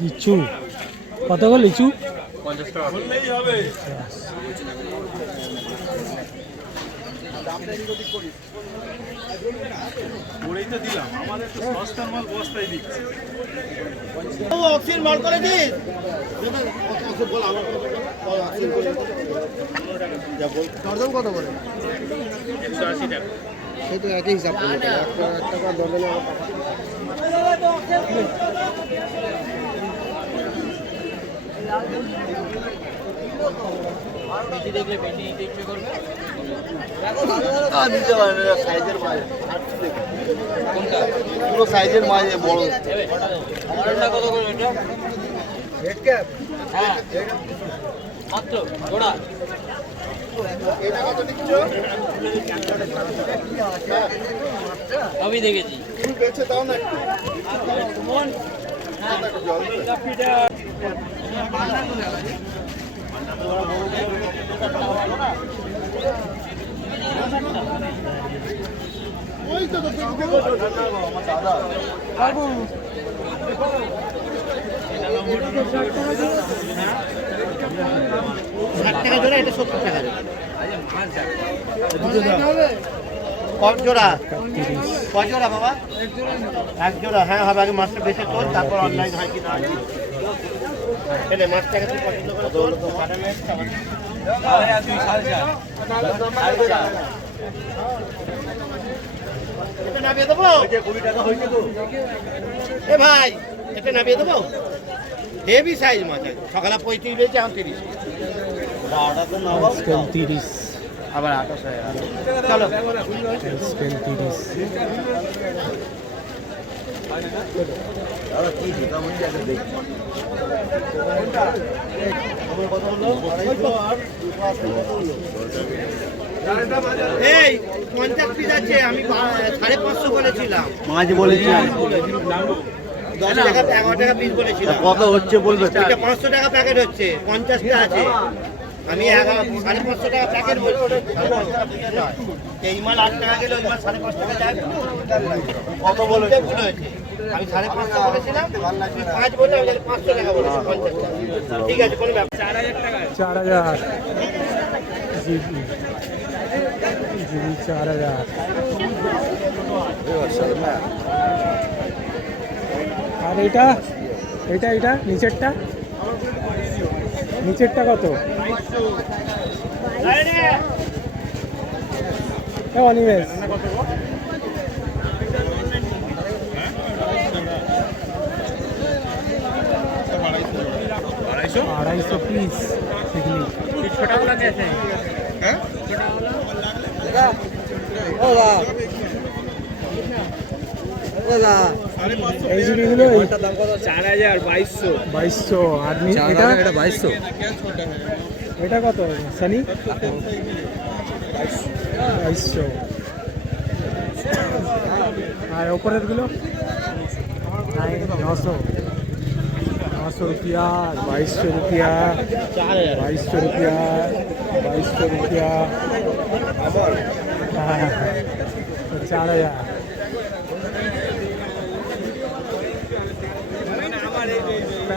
লিচু। কত গো লিচু? দরদাম কত করে? একশো আশি টাকা। সেই তো একই হিসাব করলে তো। একটা এক টাকা দরদামে আমার টাকা। আর দিতে পারবে না, সাইজের মাছ পুরো সাইজের এ বড়। ক্যাপ এটা? কত নিচ্ছ আমি দেখেছি। দাও না ওই তো তো দাদা এটা সত্তর টাকা জোড়া। জোড়া? কত জোড়া বাবা? এক জোড়া হ্যাঁ হবে, আগে মাছটা বেশি তোল, তারপর অনলাইন হয় কি হয়। মাছটাকে। এটা নামিয়ে দেবো? এ ভাই, এটা নামিয়ে দেবো? হেভি সাইজ মাছ সকালে পঁয়ত্রিশ রয়েছে এখন তিরিশ। স্কেল তিরিশ আবার আঠাশ চলো। স্কেল তিরিশ এই পঞ্চাশ পিস আছে আমি সাড়ে পাঁচশো বলেছিলাম। মাছ বলেছিলাম দশ টাকা এগারো টাকা পিস বলেছিলাম। কত হচ্ছে বলবে? পাঁচশো টাকা প্যাকেট হচ্ছে পঞ্চাশটা আছে। আমি সাড়ে পাঁচশো টাকা প্যাকেট বলছি সাড়ে পাঁচশো টাকা piece নয়। এই মাল আট টাকা গেলে ওই মাল সাড়ে পাঁচ টাকা যায় কত বলতে ভুল হয়েছে আমি সাড়ে পাঁচশো বলেছিলাম তুই পাঁচ বললে আমি তাহলে পাঁচশো টাকা বলেছি পঞ্চাশ টাকা। ঠিক আছে কোনো ব্যাপার চার হাজার জিবি জিবি চার হাজার। আর এটা এটা এটা নিচেরটা? নিচেরটা কত? অনিমেষ। আড়াইশো পিস পিকনিক ছোটাগুলো কেসে এই চার হাজার বাইশশো। বাইশশো। আর এটা? বাইশশো। এটা কত সানি? বাইশশো। আর ওপরেরগুলো? নশো। নশো রুপিয়া বাইশশো রুপিয়া বাইশশো রুপিয়া বাইশশো রুপিয়া। হ্যাঁ চার হাজার।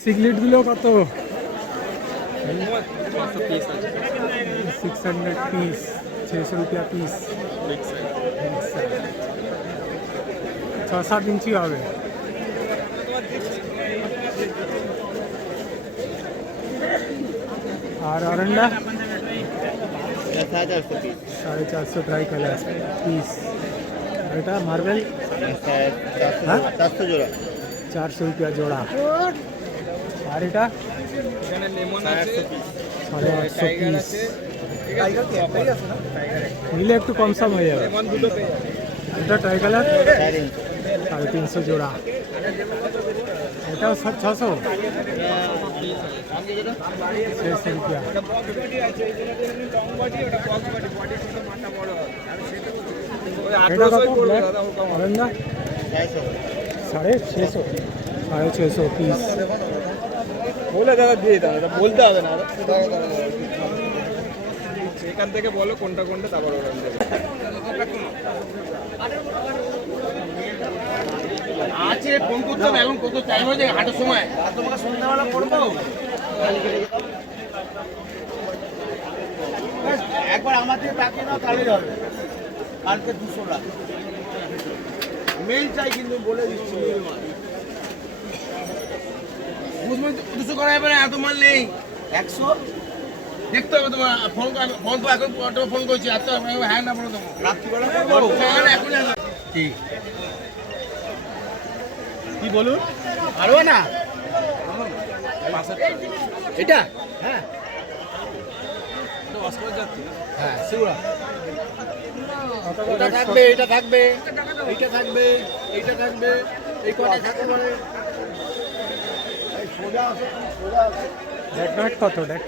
সিগলেটগুলো কত সিক্স হান্ড্রেড পিস ছশো রুপিয়া পিস ছ সাত ইঞ্চি হবে আর অরেন্ডা সাড়ে চারশো পিস সাড়ে চারশো ট্রাই কালার পিস আর এটা মার্বেল? হ্যাঁ? চারশো জোড়া। চারশো রুপিয়া জোড়া। আর এটা? এখানে লেমন আছে। সাড়ে আটশো পিস নিলে একটু কম সম হয়ে যাবে। লেমন দুটো পেয়ে এটা ট্রাই কালার? সাড়ে তিনশো জোড়া। এটাও সব ছশো? ছশো রুপিয়া। এটা কত? ব্ল্যাক অরেঞ্জা সাড়ে ছশো সাড়ে ছশো পিস বলে দাদা দিয়ে দাদা বলতে হবে না। সেখান থেকে বলো কোনটা কোনটা তারপর ওখান আছে ফোন করতে হবে এখন কত টাইম হয়ে যায় হাটের সময়। আর তোমাকে সন্ধ্যাবেলা করব? ব্যাস, একবার আমার দিকে তাকিয়ে নাও তাহলেই হবে। কালকে দুশো লাখ। মেল চাই কিন্তু বলে দিচ্ছি। দুশো করা যাবে না এত মাল নেই। একশো? দেখতে হবে তোমার ফোন ফোন তো এখন ফোন করছি এত হ্যাঁ না বলো তোমার রাত্রিবেলা হ্যাঁ এখন ঠিক কি? বলুন? পারব না? এটা? হ্যাঁ। হ্যাঁ শিউরা এটা থাকবে এটা থাকবে এইটা থাকবে এইটা থাকবে এই কটা থাকতে পারে। এই সোজা আছে, সোজা আছে। কত ডেট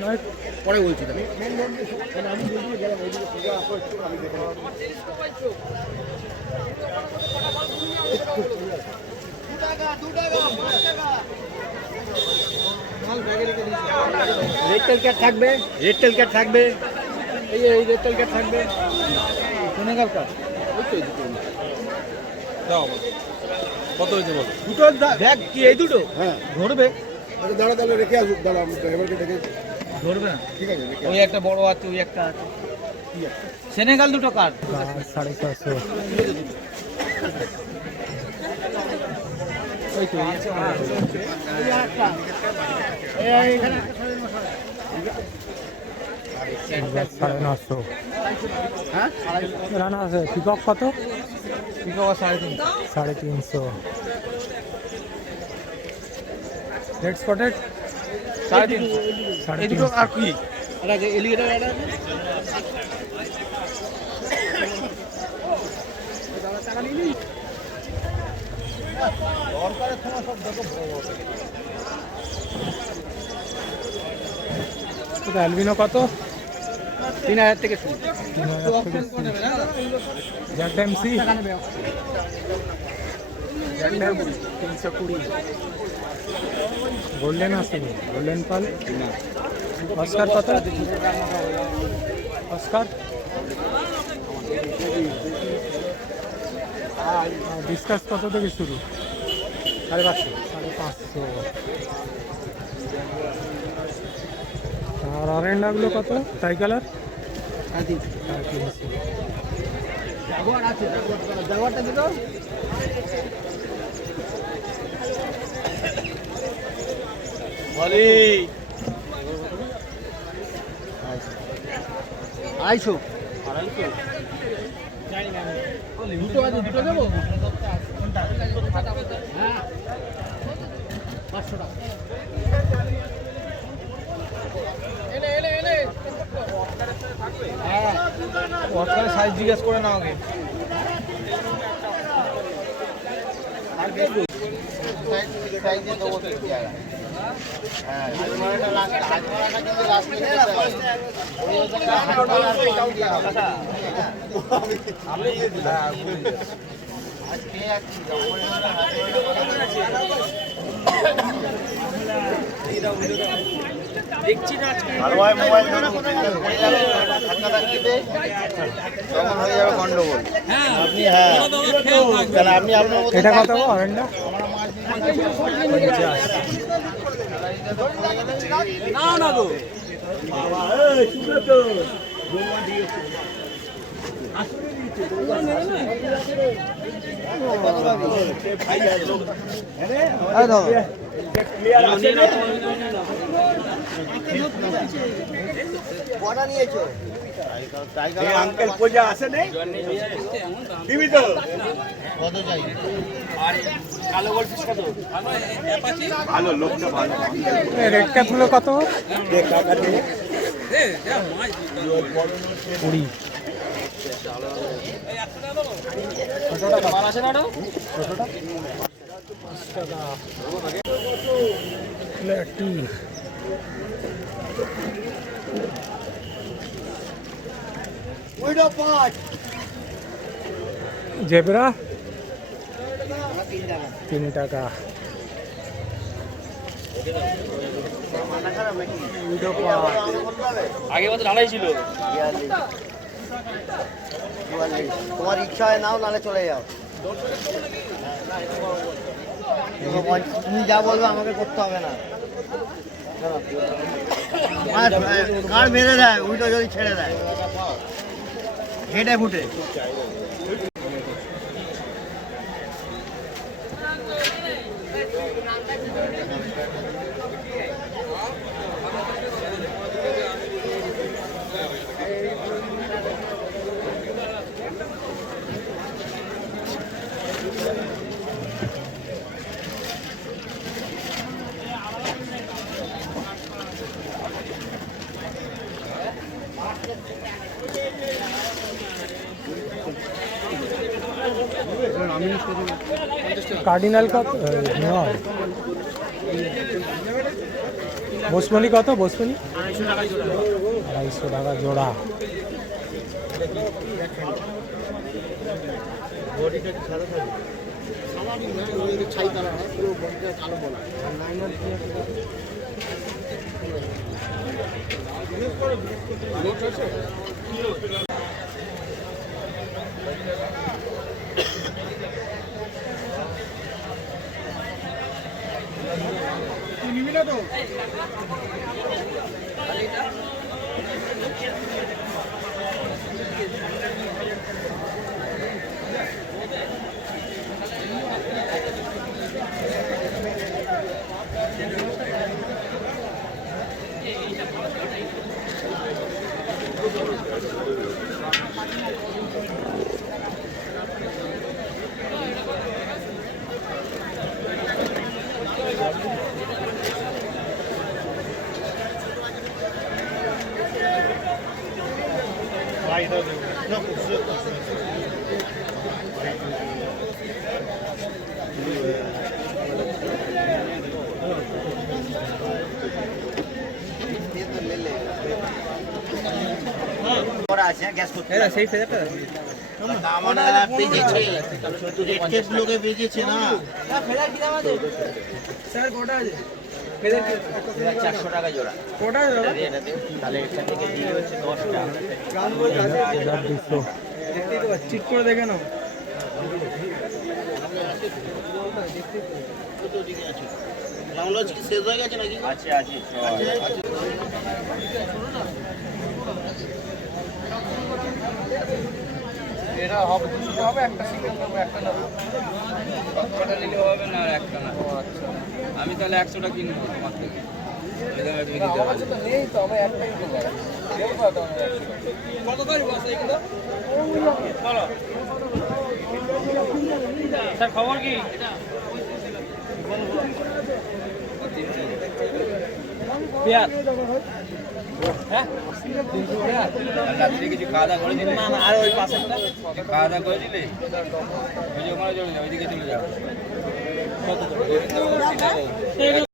পরে বলছি রেড টেল ক্যাট থাকবে রেড টেল ক্যাট থাকবে এই এই রেড টেল ক্যাট থাকবে। সোনেগাল কার দাও কত হয়েছে বলো? দুটো দেখ কি এই দুটো? হ্যাঁ। ধরবে। দাঁড়া তাহলে রেখে আসুক দাঁড়া আমি ড্রাইভারকে ডেকে ধরবে না? ঠিক আছে ওই একটা বড় আছে ওই একটা আছে। সেনেগাল দুটো কার? সাড়ে ছশো ওই তো। সাড়ে নশো। রানা আছে পিকক কত? আছে সাড়ে তিন সাড়ে তিনশো। রেড স্পটেড সাড়ে তিনশো। সাড়ে তিনশো। আর কি? এটা যে এলিগেটার এটা অ্যালবিনো কত? তিন হাজার থেকে শুরু। তিন হাজার থেকে তিনশো কুড়ি গোল্ডেন আসেনি গোল্ডেন পাল? অস্কার কত? অস্কার? ডিসকাস কত থেকে শুরু? সাড়ে পাঁচশো। সাড়ে পাঁচশো। আর অরেন্ডাগুলো কত? ট্রাই কালার জাগুয়ারটা দিল আড়াইশো দুটো আছে দুটো দেবো হ্যাঁ পাঁচশো টাকা হ্যাঁ ওয়াটকারের সাইজ জিজ্ঞেস করে নাও আগে। আজকে কি জঙ্গলমহলে দেখছি না আজকে। ভালো হয় মোবাইল যাবে ধাক্কা ধাক্কিতে তখন হয়ে যাবে গন্ডগোল আপনি হ্যাঁ কেন আপনি আপনার মতো এটা কত অরেন্ডা না? না গো। কটা নিয়েছো আঙ্কেল পূজা আসে নেই? দিবি তো। কত চাই কালো গোল্ড কত? ভালো লোকটা ভালো রেড ক্যাপগুলো কত কুড়ি মাল আছে না ওটা? Platy zebra? তিন টাকা। আগে বছর আড়াই ছিল। তোমার ইচ্ছা হয় নাও, নাহলে চলে যাও। তুমি যা বলবে আমাকে করতে হবে না। কার মেরে দেয় উল্টো যদি ছেড়ে দেয়। হেঁটে ফুটে। কার্ডিনাল কত? বসমনি কত? বসমনি আড়াইশো টাকা জোড়া। আছে গ্যাস করতে সেই ফেজারটা আমরা বেজেছে। রেড কেসগুলোকে বেজেছে না? চারশো টাকা জোড়া। এটাতে তাহলে এটা থেকে দিয়ে হচ্ছে দশটা ঠিক করে দেখে নাও ডাউনলোড কি শেষ হয়ে গেছে নাকি আছে আছে এটা হবে দুশো হবে একটা সিঙ্গেল নেব একটা নেব কতটা নিলে হবে না আর একটা না। আমি তাহলে একশোটা কিনবো তোমার থেকে। তো তো তো স্যার খবর কি? পেঁয়াজ রাত্রে কিছু খাওয়া দাওয়া করে দিলে আর ওই পাশে খাওয়া দাওয়া করে দিলে ওই যে ওখানে চলে যাও ওইদিকে চলে যাও